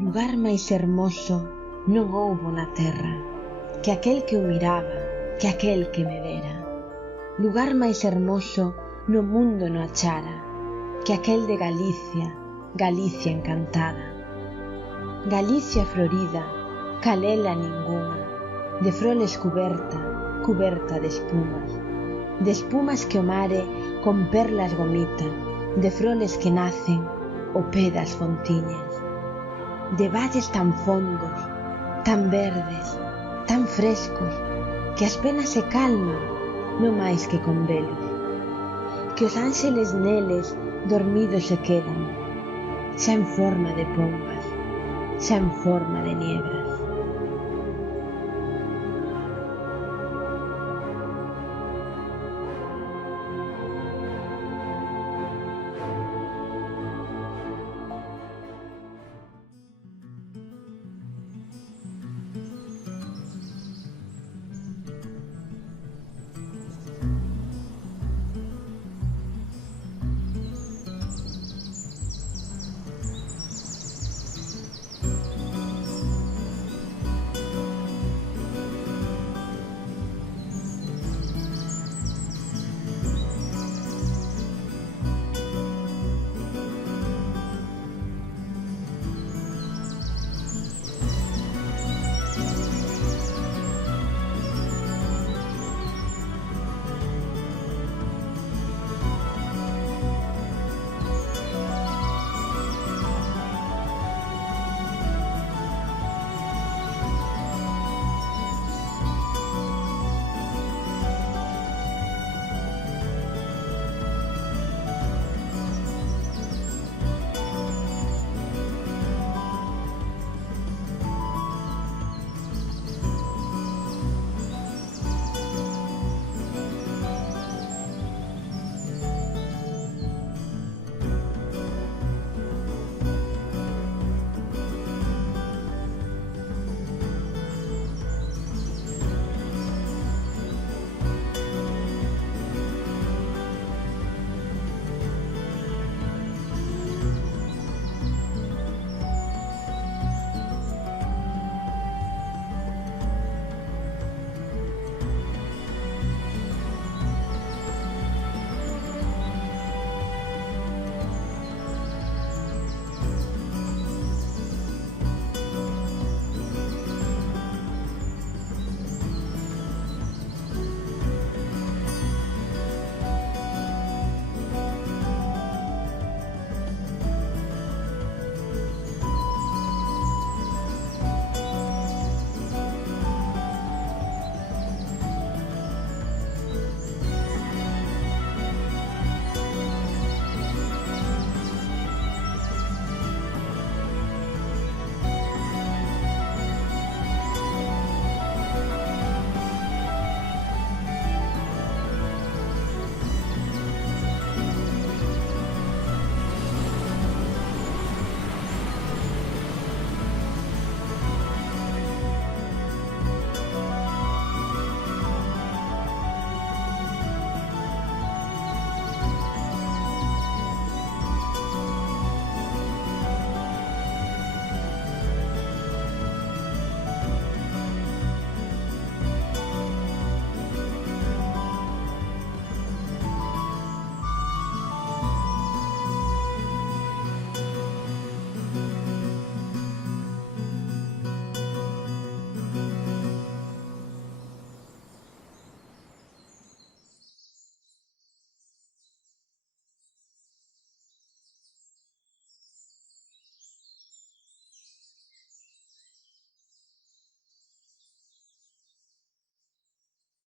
Lugar máis hermoso non houbo na terra que aquel que o miraba, que aquel que me vera. Lugar máis hermoso no mundo no achara que aquel de Galicia, Galicia encantada. Galicia florida, calela ningunha, de froles cuberta, cuberta de espumas que o mare con perlas gomita, de froles que nacen o pé das fontiñas, de valles tan fondos, tan verdes, tan frescos, que as penas se calman, no máis que con velos, que os ánxeles neles dormidos se quedan, xa en forma de pombas, xa en forma de niebra.